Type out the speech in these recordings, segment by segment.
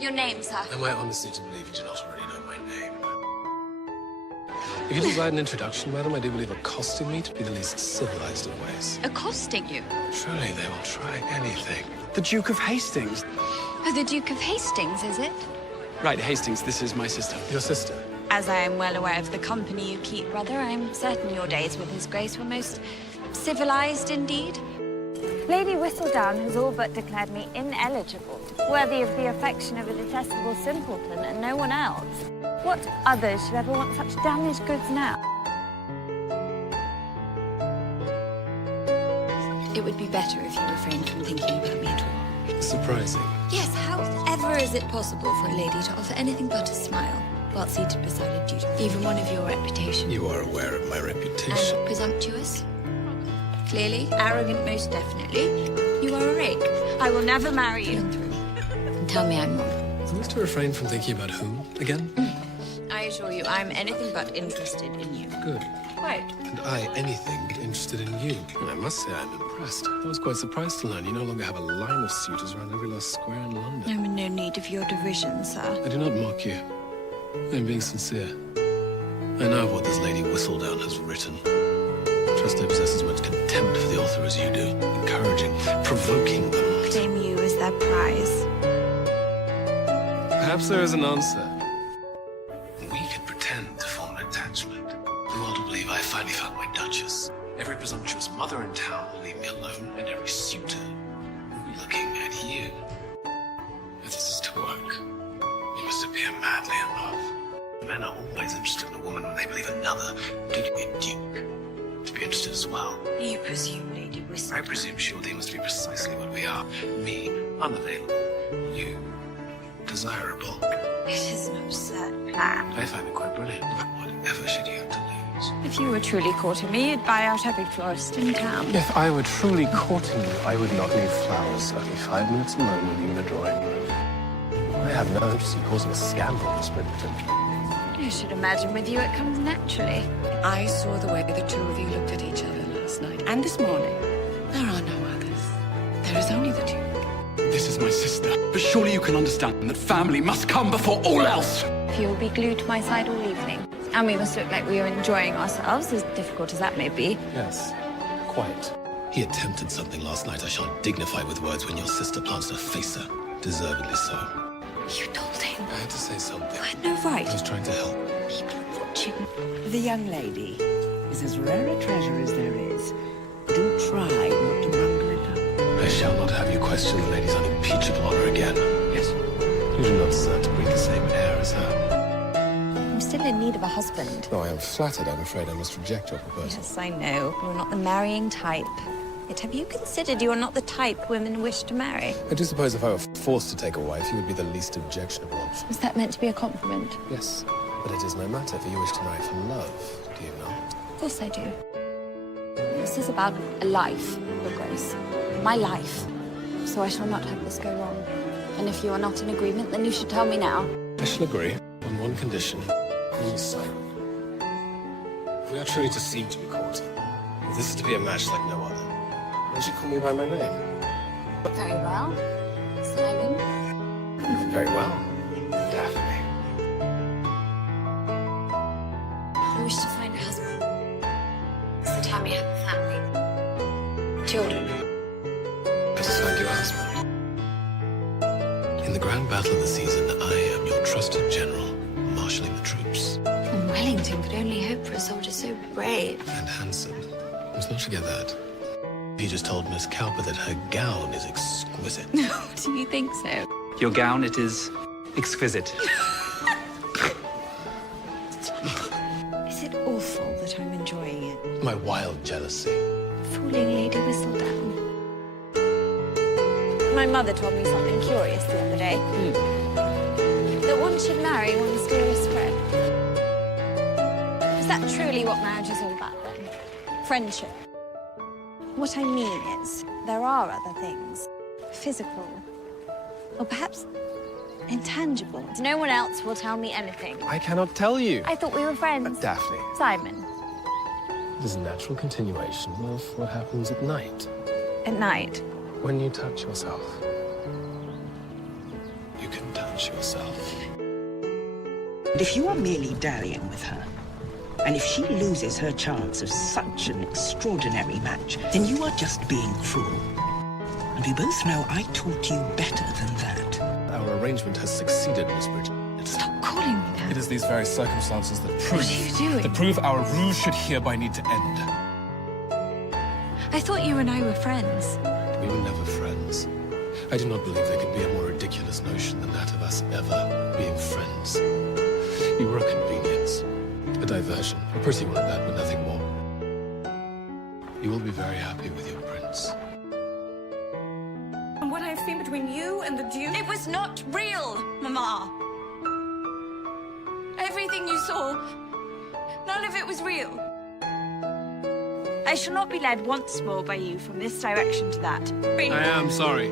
Your name, sir? Am I honestly to believe you do not already know my name? If you desire an introduction, madam, I do believe accosting me to be the least civilized of ways. Accosting you? Surely they will try anything. The Duke of Hastings. Oh, the Duke of Hastings, is it? Right, Hastings, this is my sister. Your sister? As I am well aware of the company you keep, brother, I'm certain your days with His Grace were most civilized indeed. Lady Whistledown has all but declared me ineligible, worthy of the affection of a detestable simpleton and no one else. What others should ever want such damaged goods now? It would be better if you refrained from thinking about me at all. Surprising. Yes, however is it possible for a lady to offer anything but a smile while seated beside a duke, even one of your reputation? You are aware of my reputation. And presumptuous? Clearly. Arrogant, most definitely. You are a rake. I will never marry you. And tell me I'm wrong. Am I to refrain from thinking about whom again? I assure you, I'm anything but interested in you. Good. Quite. And I anything but interested in you. And I must say I'm impressed. I was quite surprised to learn you no longer have a line of suitors around every last square in London. I'm in no need of your derision, sir. I do not mock you. I'm being sincere. I know what this Lady Whistledown has written. Trust I possess as much contempt for the author as you do, encouraging, provoking them. Claim you as their prize. Perhaps there is an answer. We could pretend to form an attachment. The world will believe I finally found my Duchess. Every presumptuous mother in town will leave me alone, and every suitor will be looking at you. If this is to work, you must appear madly in love. Men are always interested in a woman when they believe another, particularly a duke, to be interested as well. You presume, Lady Whistledown. I presume she or they must be precisely what we are. Me, unavailable. You, desirable. It is an absurd plan. I find it quite brilliant. Whatever should you have to lose? If you were truly courting me, you'd buy out every florist in town. If I were truly courting you, I would not leave flowers only 5 minutes alone with you in the drawing room. I have no interest in causing a scandal in Bridgerton. I should imagine with you it comes naturally. I saw the way the two of you looked at each other last night and this morning. There are no others. There is only the Duke. This is my sister. But surely you can understand that family must come before all else. If you'll be glued to my side all evening. And we must look like we are enjoying ourselves, as difficult as that may be. Yes, quite. He attempted something last night I shan't dignify with words when your sister plants to face her. Deservedly so. You told him. I had to say something. I had no right. I was trying to help. People are watching. The young lady is as rare a treasure as there is. Do try not to bungle it up. I shall not have you question the lady's unimpeachable honor again. Yes. You do not deserve to breathe the same air as her. I'm still in need of a husband. No, I am flattered. I'm afraid I must reject your proposal. Yes, I know. You're not the marrying type. Yet have you considered you are not the type women wish to marry? I do suppose if I were forced to take a wife, you would be the least objectionable option. Was that meant to be a compliment? Yes, but it is no matter, for you wish to marry for love, do you not? Of course I do. This is about a life, Your Grace. My life. So I shall not have this go wrong. And if you are not in agreement, then you should tell me now. I shall agree, on one condition. Call me Simon. We are truly to seem to be courting. If this is to be a match like no other, then you call me by my name. Very well, Simon. Very well, Daphne. I wish to find a husband. It's the time you have a family. Children. Let us find you a husband. In the grand battle of the season, I am your trusted general, marshalling the troops. And Wellington could only hope for a soldier so brave. And handsome. Let's not forget that. You just told Miss Cowper that her gown is exquisite. Do you think so? Your gown, it is exquisite. Is it awful that I'm enjoying it? My wild jealousy. Fooling Lady Whistledown. My mother told me something curious the other day. That one should marry one's dearest friend. Is that truly what marriage is all about, then? Friendship. What I mean is, there are other things. Physical. Or perhaps intangible. No one else will tell me anything. I cannot tell you. I thought we were friends. Daphne. Simon. It is a natural continuation of what happens at night. At night. When you touch yourself. You can touch judge yourself. And if you are merely dallying with her, and if she loses her chance of such an extraordinary match, then you are just being cruel. And we both know I taught you better than that. Our arrangement has succeeded, Miss Bridgerton. Stop calling me that. It is these very circumstances that prove... What are you doing? That prove our ruse should hereby need to end. I thought you and I were friends. We were never friends. I do not believe there could be a more ridiculous notion than that of us ever being friends. You were a convenience, a diversion, a pretty one at that, but nothing more. You will be very happy with your prince. And what I've seen between you and the Duke... It was not real, Mama. Everything you saw, none of it was real. I shall not be led once more by you from this direction to that. I am sorry.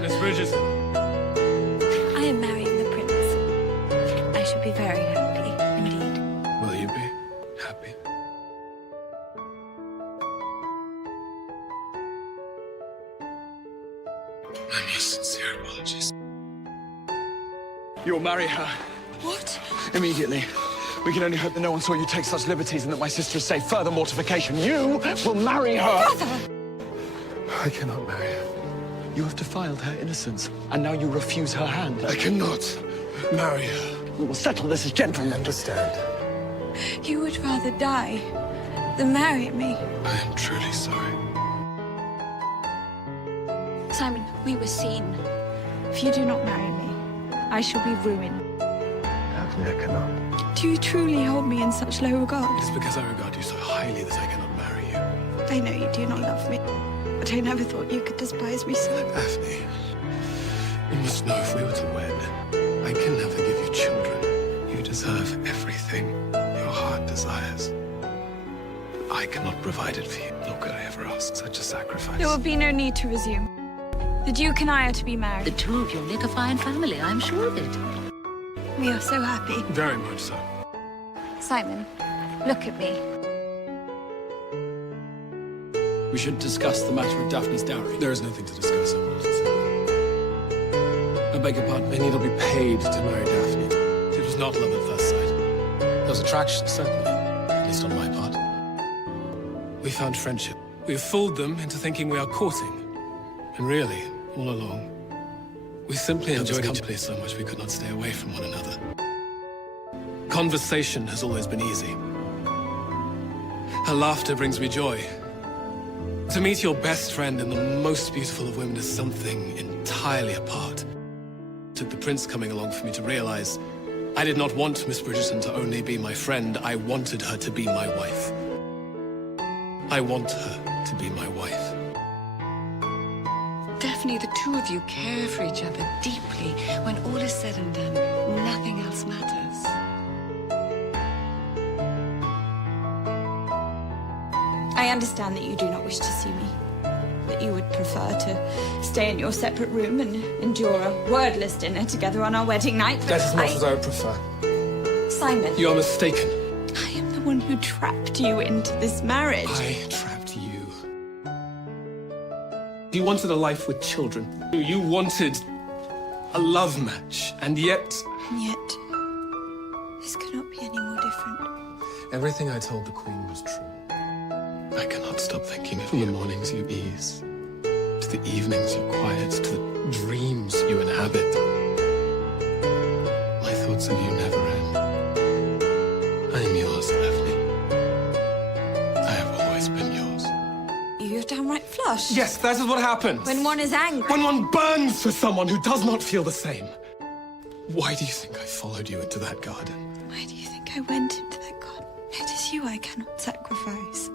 Miss Bridgerton. I am marrying the prince. I shall be very happy, indeed. Will you be happy? My most sincere apologies. You'll marry her. What? Immediately. We can only hope that no one saw you take such liberties and that my sister is safe. Further mortification. You will marry her. Brother! I cannot marry her. You have defiled her innocence, and now you refuse her hand. I cannot marry her. We will settle this as gentlemen. Understand? You would rather die than marry me. I am truly sorry. Simon, we were seen. If you do not marry me, I shall be ruined. Daphne, I cannot. Do you truly hold me in such low regard? It is because I regard you so highly that I cannot marry you. I know you do not love me, but I never thought you could despise me so. Daphne, you must know if we were to wed, I can never give you children. You deserve everything your heart desires. But I cannot provide it for you, nor could I ever ask such a sacrifice. There will be no need to resume. The Duke and I are to be The married. two of you make a fine family, I'm sure of it. We are so happy. Very much so. Simon, look at me. We should discuss the matter of Daphne's dowry. There is nothing to discuss, I wanted to say. I beg your pardon. I need to be paid to marry Daphne. It was not love at first sight. There was attraction, certainly, at least on my part. We found friendship. We have fooled them into thinking we are courting. And really, all along, we simply enjoyed company so much we could not stay away from one another. Conversation has always been easy. Her laughter brings me joy. To meet your best friend in the most beautiful of women is something entirely apart. It took the prince coming along for me to realize I did not want Miss Bridgerton to only be my friend, I wanted her to be my wife. I want her to be my wife. Daphne, the two of you care for each other deeply. When all is said and done, nothing else matters. I understand that you do not wish to see me. That you would prefer to stay in your separate room and endure a wordless dinner together on our wedding night. That is not as I would prefer. Simon, You are mistaken. I am the one who trapped you into this marriage. I trapped you. You wanted a life with children. You wanted a love match, and yet... And yet, this cannot be any more different. Everything I told the Queen was true. I cannot stop thinking of you. From the mornings you ease, to the evenings you quiet, to the dreams you inhabit. My thoughts of you never end. I am yours, Daphne. I have always been yours. You're downright flushed. Yes, that is what happens. When one is angry. When one burns for someone who does not feel the same. Why do you think I followed you into that garden? Why do you think I went into that garden? It is you I cannot sacrifice.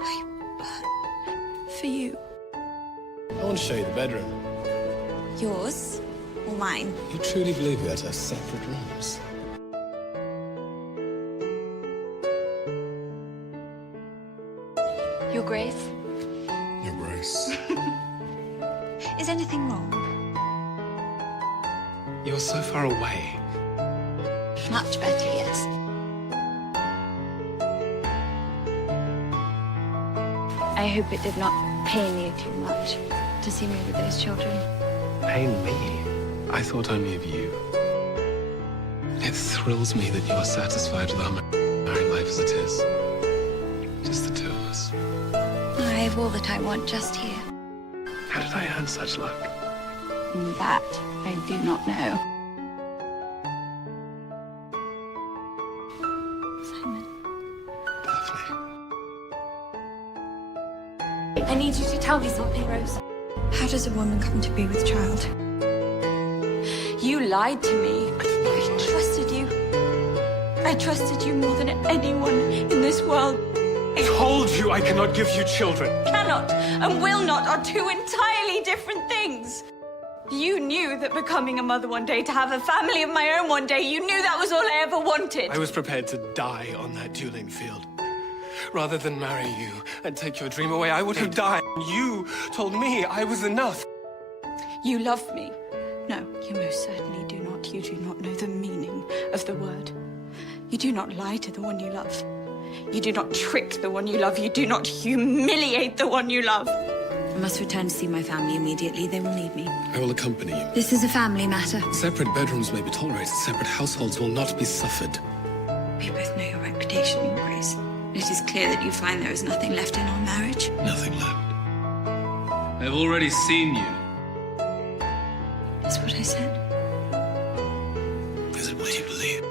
I burn for you. I want to show you the bedroom. Yours or mine? You truly believe we are to have separate rooms? Your Grace? Your Grace. Is anything wrong? You are so far away. Much better, yes. I hope it did not pain you too much to to see me with those children. Pain me? I thought only of you. It thrills me that you are satisfied with our married life as it is. Just the two of us. I have all that I want just here. How did I earn such luck? That I do not know. Simon. Daphne. I need you to tell me something, Rose. How does a woman come to be with child? You lied to me. I trusted you. I trusted you more than anyone in this world. I told you I cannot give you children. Cannot and will not are two entirely different things. You knew that becoming a mother one day, to have a family of my own one day, you knew that was all I ever wanted. I was prepared to die on that dueling field. Rather than marry you and take your dream away, I would have died. You told me I was enough. You love me. No, you most certainly do not. You do not know the meaning of the word. You do not lie to the one you love. You do not trick the one you love. You do not humiliate the one you love. I must return to see my family immediately. They will need me. I will accompany you. This is a family matter. Separate bedrooms may be tolerated. Separate households will not be suffered. We both know your reputation, Your Grace. It is clear that you find there is nothing left in our marriage. Nothing left. I've already seen you. That's what I said. Is it what you believe?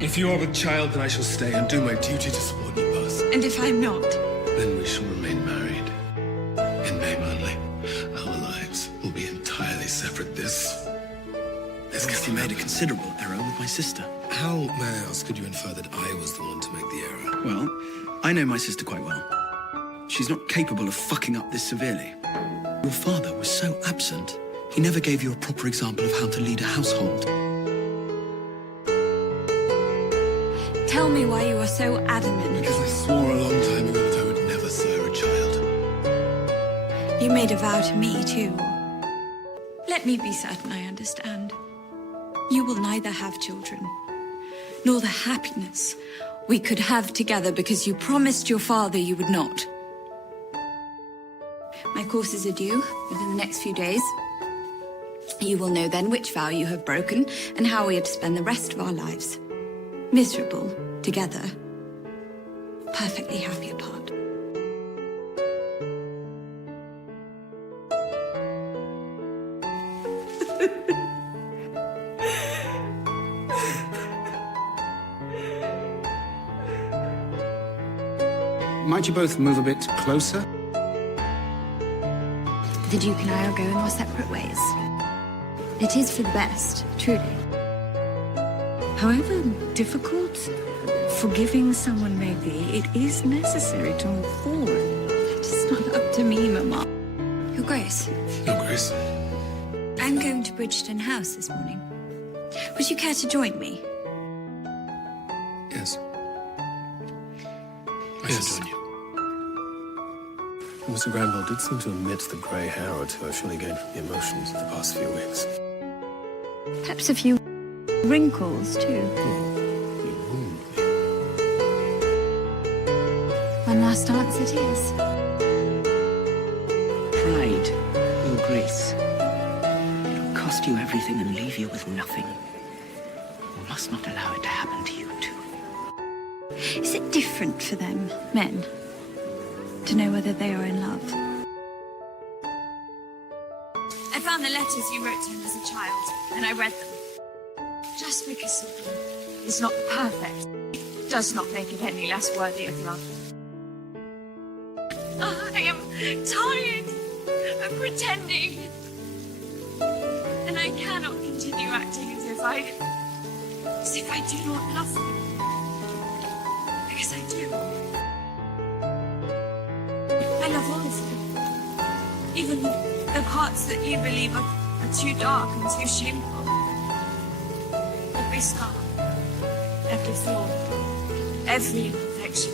If you are with child, then I shall stay and do my duty to support you both. And if I'm not? Then we shall remain married. In name only. Our lives will be entirely separate. This Because you made a considerable error with my sister. How, may I ask, could you infer that I was the one to make the error? Well, I know my sister quite well. She's not capable of fucking up this severely. Your father was so absent, he never gave you a proper example of how to lead a household. Tell me why you are so adamant. Because I swore a long time ago that I would never sire a child. You made a vow to me, too. Let me be certain I understand. You will neither have children, nor the happiness we could have together because you promised your father you would not. My courses are due within the next few days. You will know then which vow you have broken and how we are to spend the rest of our lives. Miserable together, perfectly happy apart. Might you both move a bit closer? The Duke and I are going our separate ways. It is for the best, truly. However difficult forgiving someone may be, it is necessary to move forward. It is not up to me, Mama. Your Grace, Your Grace. I'm going to Bridgerton House this morning. Would you care to join me? Yes. I shall join you. Mr. Granville did seem to omit the grey hair or two I've surely gained from the emotions of the past few weeks. Perhaps a few wrinkles, too. You wound me. One last dance it is. Pride, Your Grace. It'll cost you everything and leave you with nothing. You must not allow it to happen to you, too. Is it different for them, men, to know whether they are in love? I found the letters you wrote to him as a child, and I read them. Just because something is not perfect does not make it any less worthy of love. I am tired of pretending, and I cannot continue acting as if I do not love you. Because I do. I love all of you. Even the parts that you believe are too dark and too shameful. Every scar, every flaw, every imperfection.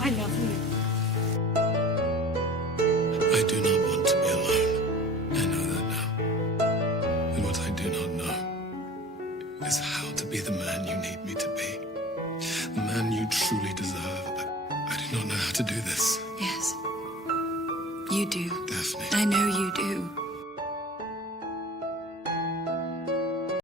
I love you. I do not want to be alone. I know that now. And what I do not know is how to be the man you need me to be. The man you truly deserve. I do not know how to do this. Yes, you do.